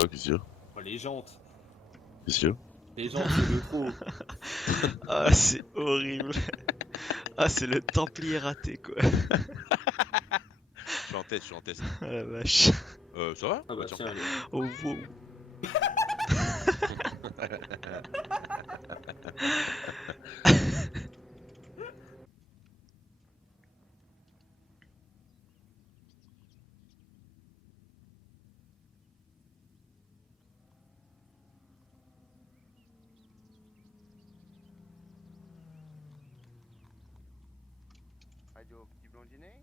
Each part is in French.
Quoi, qu'est-ce qu'il y a? Oh, les jantes. Qu'est-ce qu'il y a? Les jantes, c'est le trop. Ah, c'est horrible. Ah, c'est le Templier raté, quoi. Je suis en test, je suis en test. Ah la vache. Ça va? Ah bah tiens. tiens, allez. Oh, wow. Radio Petit Blondinet.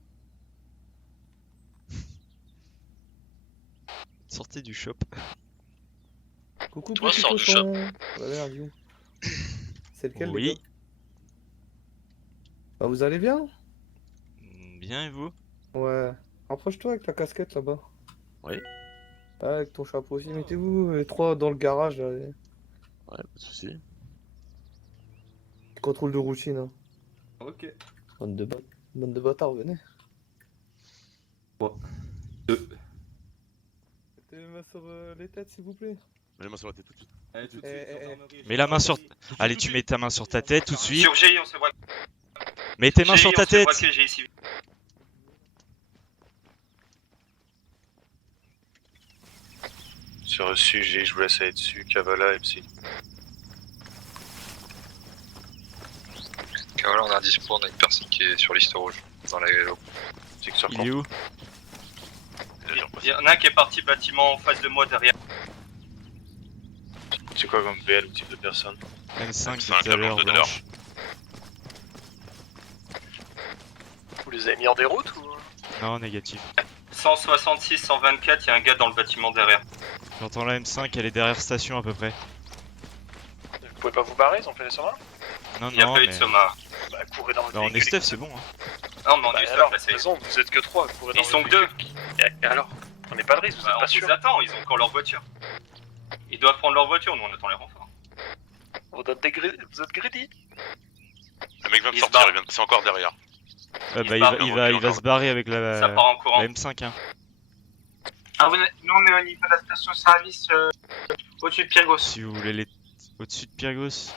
Sortez du shop. Coucou Toi, petit sors du cochon. Ouais, merde, you. C'est lequel les Oui. gars? Bah, vous allez bien? Bien, et vous? Ouais. Rapproche-toi avec ta casquette là-bas. Oui. Ouais, avec ton chapeau aussi. Mettez-vous les trois dans le garage là. Ouais, pas de soucis. Contrôle de routine. Hein. Ok. Bande de bâtards, venez. Deux. Mettez les mains sur les têtes s'il vous plaît. Mets les mains sur la tête tout de suite. Allez, tout de Eh, suite, eh, eh. gendarmerie. Mets la main sur... Allez, tu mets ta main sur ta tête tout de suite. Sur GI, on se voit. Mets tes mains sur ta tête. Que j'ai ici. Sur reçu, je vous laisse aller dessus, Kavala et Psy. Kavala, on a un dispo, on a une personne qui est sur liste rouge, dans la c'est que sur Il est où? Il y en a un qui est parti bâtiment en face de moi derrière. C'est quoi comme BL ou type de personne? M5 M5, tout à l'heure, la blonde de blanche. Vous les avez mis en déroute ou? Non, négatif. 166, 124, il y a un gars dans le bâtiment derrière. J'entends la M5, elle est derrière station à peu près. Vous pouvez pas vous barrer, ils ont fait les sommaires? Non, Il n'y a non, pas eu de mais... Soma. Bah courez dans le Bah, en véhicule. Estef, c'est bon, hein. Non, mais on Bah est alors, là, de toute façon, vous êtes que 3, courez dans Ils le sont que deux. véhicule. Et alors? On n'est pas de risque, vous êtes On pas sûr? vous attend, ils ont encore leur voiture. Ils doivent prendre leur voiture, nous on attend les renforts. Vous êtes greedy? Le mec va me Il se sortir, barre. il vient de passer encore derrière. Bah, se il barre, va se barrer avec Ça part en courant. la M5, hein. Ah, nous on est au niveau de la station-service au-dessus de Piergos. Si vous voulez les... Au-dessus de Pyrgos.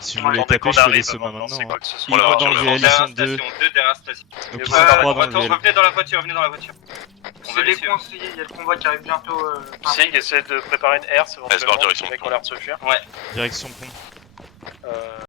Si vous Ouais, voulez Attendez taper, qu'on je fais arrive les sommas avant de lancer maintenant. quoi Hein. que ce Ils soit. la vont voiture, dans le là, VL, ils Derrière sont la deux. station, deux derrière la station. Donc Et ils voilà, sont trois dans le Attends, VL. revenez dans la voiture, venez dans la voiture. On va C'est les suivre. déconseillé, il y a le convoi qui arrive bientôt. Sig, essaie de préparer une herse Elle se barre éventuellement, direction les mecs de ont l'air de se fuir. Direction pont.